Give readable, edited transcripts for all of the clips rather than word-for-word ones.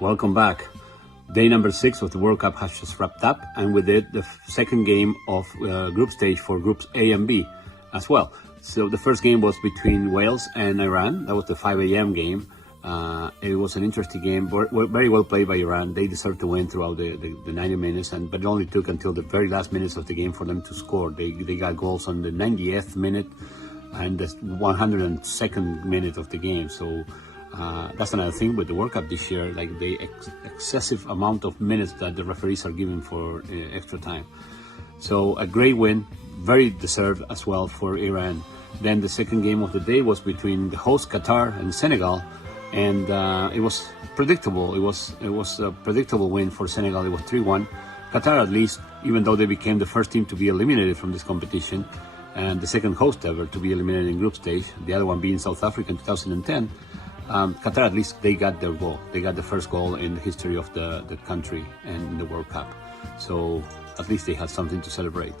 Welcome back. Day number 6 of the World Cup has just wrapped up, and with it, the second game of group stage for groups A and B as well. So the first game was between Wales and Iran. That was the 5 a.m. game. It was an interesting game, very well played by Iran. They deserved to win throughout the 90 minutes, but it only took until the very last minutes of the game for them to score. They got goals on the 90th minute and the 102nd minute of the game. So that's another thing with the World Cup this year, like the excessive amount of minutes that the referees are giving for extra time. So a great win, very deserved as well for Iran. Then the second game of the day was between the host Qatar and Senegal, and it was predictable. It was a predictable win for Senegal. It was 3-1. Qatar, at least, even though they became the first team to be eliminated from this competition, and the second host ever to be eliminated in group stage, the other one being South Africa in 2010. Qatar, at least, they got their goal. They got the first goal in the history of the country and the World Cup. So at least they had something to celebrate.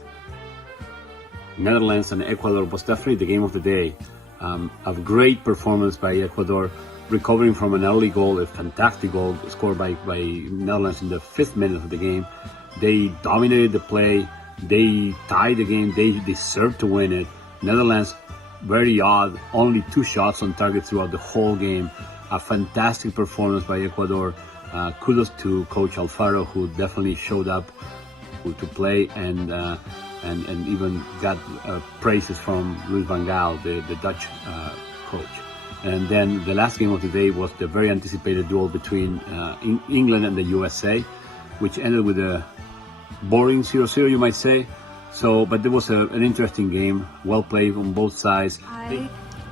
Netherlands and Ecuador was definitely the game of the day. A great performance by Ecuador, recovering from an early goal, a fantastic goal scored by Netherlands in the 5th minute of the game. They dominated the play. They tied the game. They deserved to win it. Netherlands, very odd, only 2 shots on target throughout the whole game. A fantastic performance by Ecuador. Kudos to Coach Alfaro, who definitely showed up to play and even got praises from Louis van Gaal, the Dutch coach. And then the last game of the day was the very anticipated duel between England and the USA, which ended with a boring 0-0, you might say. So, but there was an interesting game, well played on both sides.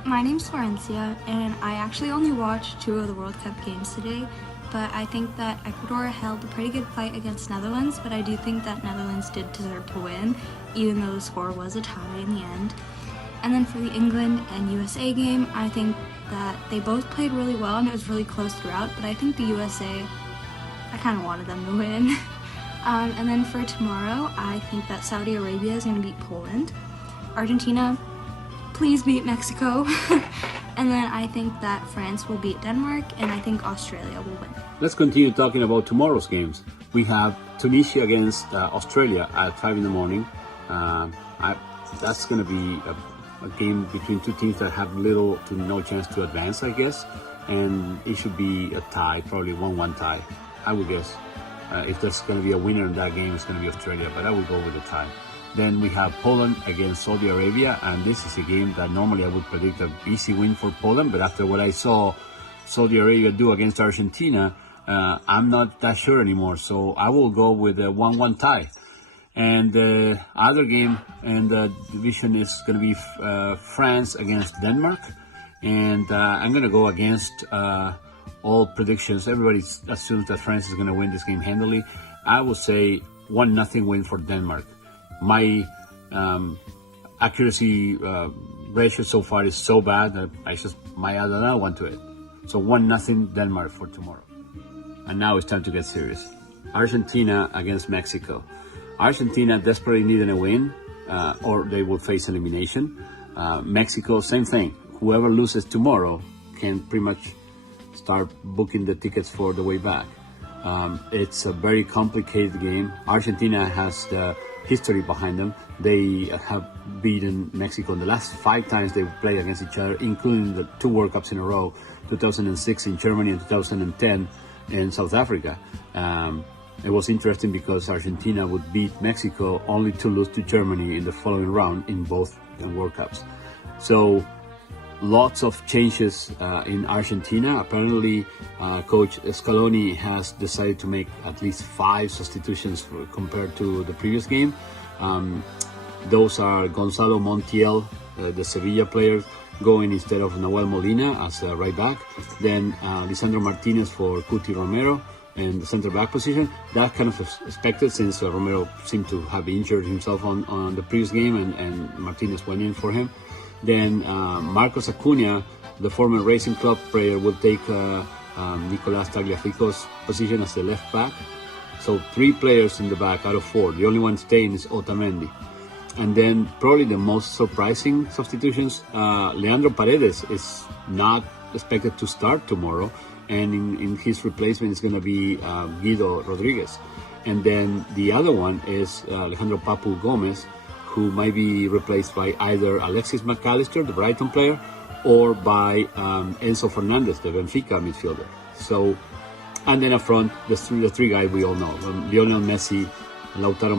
My name's Florencia, and I actually only watched 2 of the World Cup games today, but I think that Ecuador held a pretty good fight against Netherlands, but I do think that Netherlands did deserve to win, even though the score was a tie in the end. And then for the England and USA game, I think that they both played really well, and it was really close throughout, but I think the USA, I kind of wanted them to win. And then for tomorrow, I think that Saudi Arabia is going to beat Poland. Argentina, please beat Mexico. And then I think that France will beat Denmark, and I think Australia will win. Let's continue talking about tomorrow's games. We have Tunisia against Australia at 5 in the morning. That's going to be a game between 2 teams that have little to no chance to advance, I guess. And it should be a tie, probably 1-1 tie, I would guess. If there's going to be a winner in that game, it's going to be Australia, but I will go with a tie. Then we have Poland against Saudi Arabia, and this is a game that normally I would predict an easy win for Poland, but after what I saw Saudi Arabia do against Argentina, I'm not that sure anymore, so I will go with a 1-1 tie. And the other game in the division is going to be France against Denmark, and I'm going to go against all predictions. Everybody assumes that France is going to win this game handily. I will say 1-0 win for Denmark. My accuracy ratio so far is so bad that I just might add another one to it. So 1-0 Denmark for tomorrow. And now it's time to get serious. Argentina against Mexico. Argentina desperately needing a win or they will face elimination. Mexico, same thing. Whoever loses tomorrow can pretty much start booking the tickets for the way back. It's a very complicated game. Argentina has the history behind them. They have beaten Mexico in the last 5 times they played against each other, including the 2 World Cups in a row, 2006 in Germany and 2010 in South Africa. It was interesting because Argentina would beat Mexico only to lose to Germany in the following round in both World Cups. So lots of changes in Argentina. Apparently, Coach Scaloni has decided to make at least 5 substitutions compared to the previous game. Those are Gonzalo Montiel, the Sevilla player, going instead of Nahuel Molina as a right back. Then Lisandro Martinez for Cuti Romero in the center back position. That kind of expected since Romero seemed to have injured himself on the previous game and Martinez went in for him. Then Marcos Acuna, the former Racing Club player, will take Nicolas Tagliafico's position as the left back. So 3 players in the back out of 4. The only one staying is Otamendi. And then probably the most surprising substitutions, Leandro Paredes is not expected to start tomorrow. and in his replacement is going to be Guido Rodriguez. And then the other one is Alejandro Papu Gomez, who might be replaced by either Alexis McAllister, the Brighton player, or by Enzo Fernandez, the Benfica midfielder. So, and then up front, the three guys we all know, Lionel Messi, Lautaro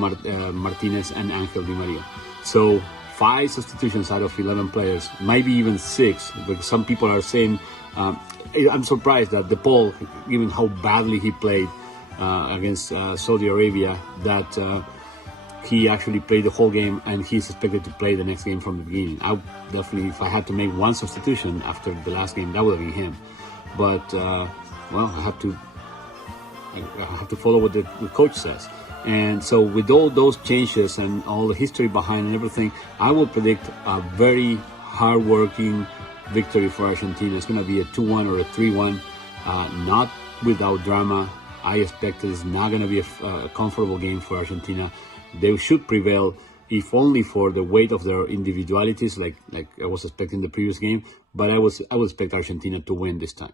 Martinez, and Angel Di Maria. So 5 substitutions out of 11 players, maybe even 6, because some people are saying, I'm surprised that DePaul, given how badly he played against Saudi Arabia, that he actually played the whole game and he's expected to play the next game from the beginning. I definitely, if I had to make one substitution after the last game, that would have been him. But, well, I have to follow what the coach says. And so with all those changes and all the history behind and everything, I will predict a very hard-working victory for Argentina. It's going to be a 2-1 or a 3-1, not without drama. I expect it's not going to be a comfortable game for Argentina. They should prevail, if only for the weight of their individualities, like I was expecting the previous game. But I would expect Argentina to win this time.